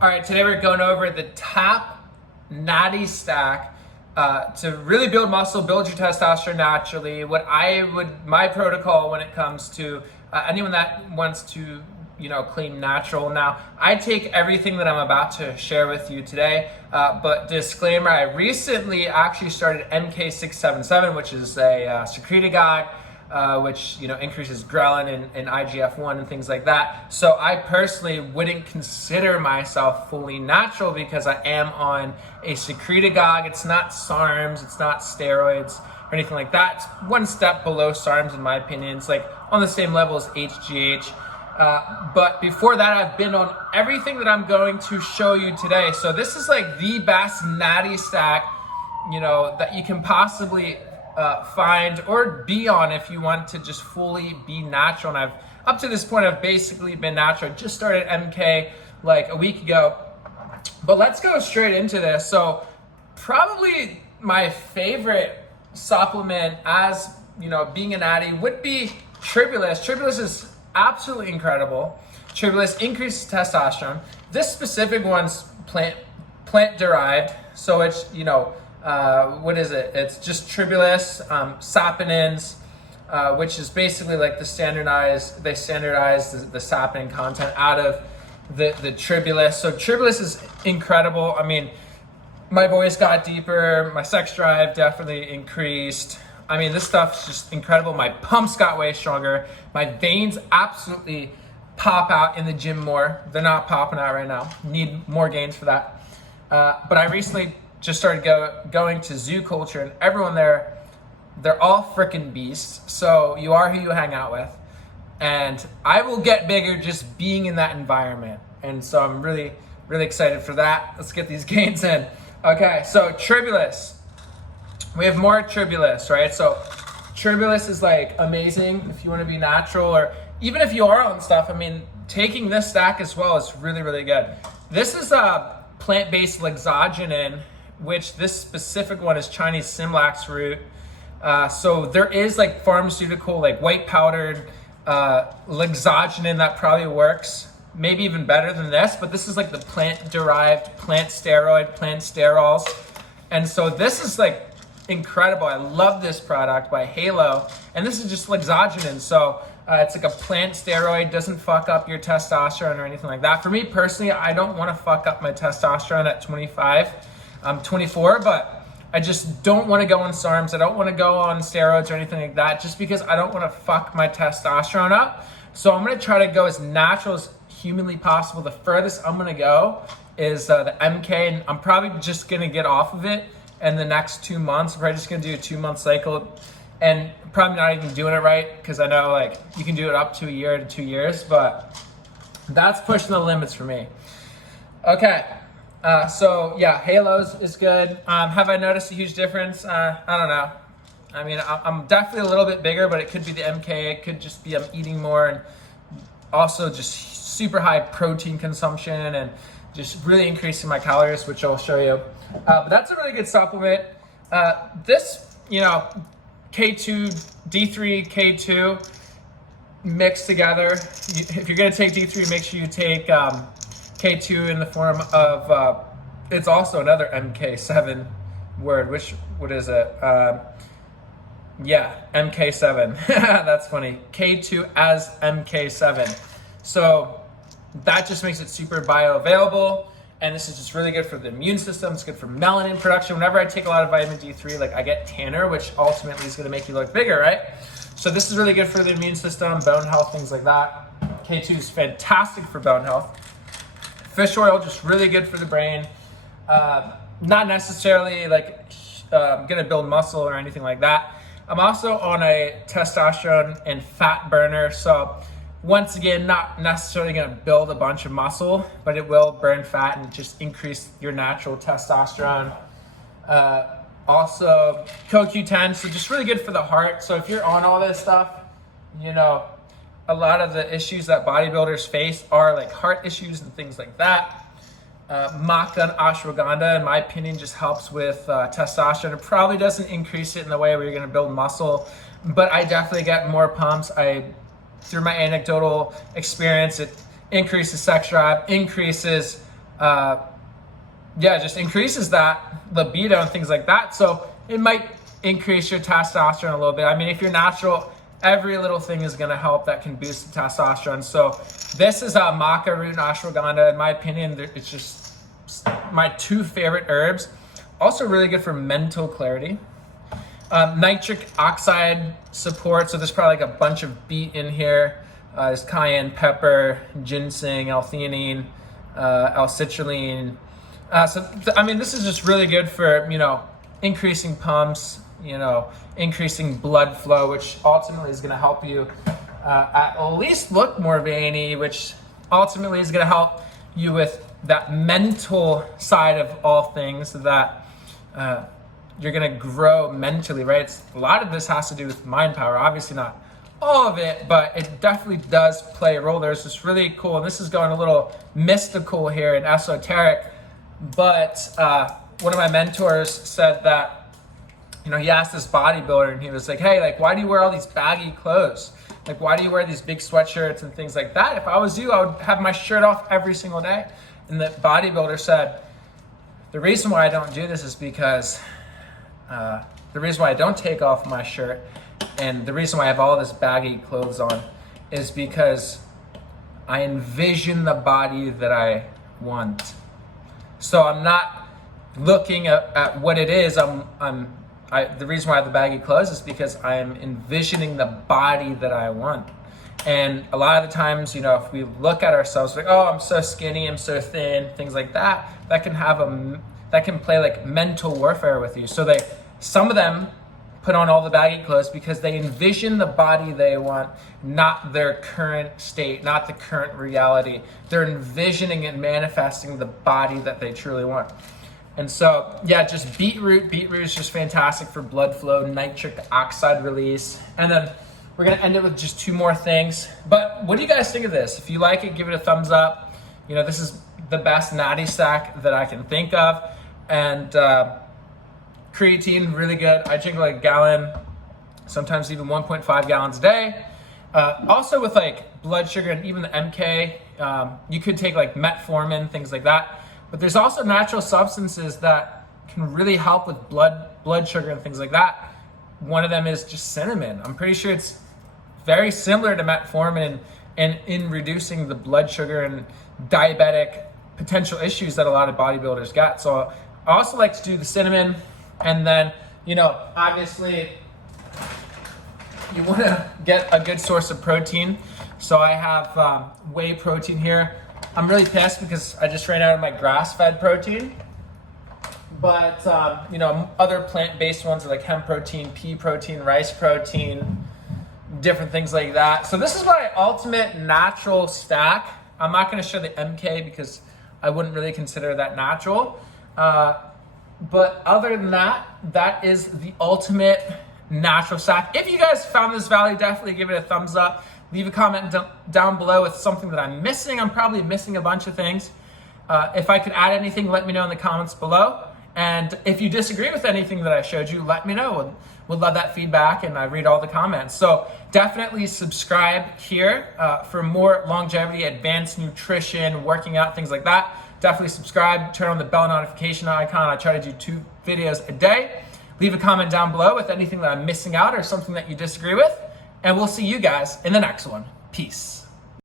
All right, today we're going over the top Natty stack to really build muscle, build your testosterone naturally. My protocol when it comes to anyone that wants to, clean natural. Now, I take everything that I'm about to share with you today, but disclaimer, I recently actually started MK677, which is a secretagogue, which increases ghrelin and IGF-1 and things like that. So I personally wouldn't consider myself fully natural because I am on a secretagogue. It's not SARMs, it's not steroids or anything like that. It's one step below SARMs in my opinion. It's like on the same level as HGH. But before that, I've been on everything that I'm going to show you today. So this is like the best Natty stack, that you can possibly find or be on if you want to just fully be natural. And up to this point, I've basically been natural. I just started MK like a week ago, but let's go straight into this. So probably my favorite supplement as, being a natty would be Tribulus. Tribulus is absolutely incredible. Tribulus increases testosterone. This specific one's plant derived. So it's, what is it? It's just Tribulus, saponins, which is basically like they standardized the saponin content out of the Tribulus. So Tribulus is incredible. I mean, my voice got deeper, my sex drive definitely increased. I mean, this stuff's just incredible. My pumps got way stronger. My veins absolutely pop out in the gym more. They're not popping out right now. Need more gains for that. But I recently just started going to zoo culture, and everyone there, they're all freaking beasts. So you are who you hang out with. And I will get bigger just being in that environment. And so I'm really, really excited for that. Let's get these gains in. Okay, so Tribulus. We have more Tribulus, right? So Tribulus is like amazing if you want to be natural, or even if you are on stuff. I mean, taking this stack as well is really, really good. This is a plant-based Laxogenin, which this specific one is Chinese Simlax root. So there is like pharmaceutical, like white powdered Laxogenin that probably works, maybe even better than this, but this is like the plant-derived, plant steroid, plant sterols. And so this is like incredible. I love this product by Halo, and this is just Laxogenin. So it's like a plant steroid, doesn't fuck up your testosterone or anything like that. For me personally, I don't want to fuck up my testosterone at 25. I'm 24, but I just don't want to go on SARMs. I don't want to go on steroids or anything like that, just because I don't want to fuck my testosterone up. So I'm going to try to go as natural as humanly possible. The furthest I'm going to go is the MK, and I'm probably just going to get off of it in the next 2 months. I'm probably just going to do a 2-month cycle, and probably not even doing it right, because I know like you can do it up to a year to 2 years, but that's pushing the limits for me. Okay. So yeah, Halos is good. Have I noticed a huge difference? I don't know. I mean, I'm definitely a little bit bigger, but it could be the MK. It could just be I'm eating more, and also just super high protein consumption and just really increasing my calories, which I'll show you. But that's a really good supplement. This, K2, D3, K2 mixed together. If you're gonna take D3, make sure you take K2 in the form of, it's also another MK7 word, what is it? Yeah, MK7, that's funny. K2 as MK7. So that just makes it super bioavailable. And this is just really good for the immune system. It's good for melanin production. Whenever I take a lot of vitamin D3, like I get tanner, which ultimately is gonna make you look bigger, right? So this is really good for the immune system, bone health, things like that. K2 is fantastic for bone health. Fish oil, just really good for the brain. Not necessarily like gonna build muscle or anything like that. I'm also on a testosterone and fat burner. So once again, not necessarily gonna build a bunch of muscle, but it will burn fat and just increase your natural testosterone. Also CoQ10, so just really good for the heart. So if you're on all this stuff, a lot of the issues that bodybuilders face are like heart issues and things like that. Maca and Ashwagandha, in my opinion, just helps with testosterone. It probably doesn't increase it in the way where you're gonna build muscle, but I definitely get more pumps. Through my anecdotal experience, it increases sex drive, increases yeah, just increases that libido and things like that. So it might increase your testosterone a little bit. I mean, if you're natural, every little thing is going to help that can boost the testosterone. So this is Maca root and ashwagandha. In my opinion, it's just my two favorite herbs. Also really good for mental clarity. Nitric oxide support. So there's probably like a bunch of beet in here. There's cayenne pepper, ginseng, L-theanine, L-citrulline. I mean, this is just really good for, increasing pumps, increasing blood flow, which ultimately is going to help you at least look more veiny, which ultimately is going to help you with that mental side of all things, that you're going to grow mentally, right? A lot of this has to do with mind power. Obviously not all of it, but it definitely does play a role. There's this really cool, and this is going a little mystical here and esoteric, but one of my mentors said that, he asked this bodybuilder, and he was like, hey, like, why do you wear all these baggy clothes? Like, why do you wear these big sweatshirts and things like that? If I was you, I would have my shirt off every single day. And the bodybuilder said, the reason why I don't do this is because the reason why I don't take off my shirt and the reason why I have all this baggy clothes on is because I envision the body that I want. So I'm not looking at what it is. The reason why I have the baggy clothes is because I'm envisioning the body that I want. And a lot of the times, if we look at ourselves like, oh, I'm so skinny, I'm so thin, things like that, that can play like mental warfare with you. So some of them put on all the baggy clothes because they envision the body they want, not their current state, not the current reality. They're envisioning and manifesting the body that they truly want. And so, yeah, just beetroot. Beetroot is just fantastic for blood flow, nitric oxide release. And then we're going to end it with just two more things. But what do you guys think of this? If you like it, give it a thumbs up. This is the best natty stack that I can think of. And creatine, really good. I drink like a gallon, sometimes even 1.5 gallons a day. Also with like blood sugar and even the MK, you could take like metformin, things like that. But there's also natural substances that can really help with blood sugar and things like that. One of them is just cinnamon. I'm pretty sure it's very similar to metformin and in reducing the blood sugar and diabetic potential issues that a lot of bodybuilders got. So I also like to do the cinnamon. And then, obviously you want to get a good source of protein. So I have whey protein here. I'm really pissed because I just ran out of my grass-fed protein. But, other plant-based ones are like hemp protein, pea protein, rice protein, different things like that. So this is my ultimate natural stack. I'm not going to show the MK because I wouldn't really consider that natural. But other than that, that is the ultimate natural stack. If you guys found this value, definitely give it a thumbs up. Leave a comment down below with something that I'm missing. I'm probably missing a bunch of things. If I could add anything, let me know in the comments below. And if you disagree with anything that I showed you, let me know. Would love that feedback, and I read all the comments. So definitely subscribe here for more longevity, advanced nutrition, working out, things like that. Definitely subscribe, turn on the bell notification icon. I try to do 2 videos a day. Leave a comment down below with anything that I'm missing out or something that you disagree with. And we'll see you guys in the next one. Peace.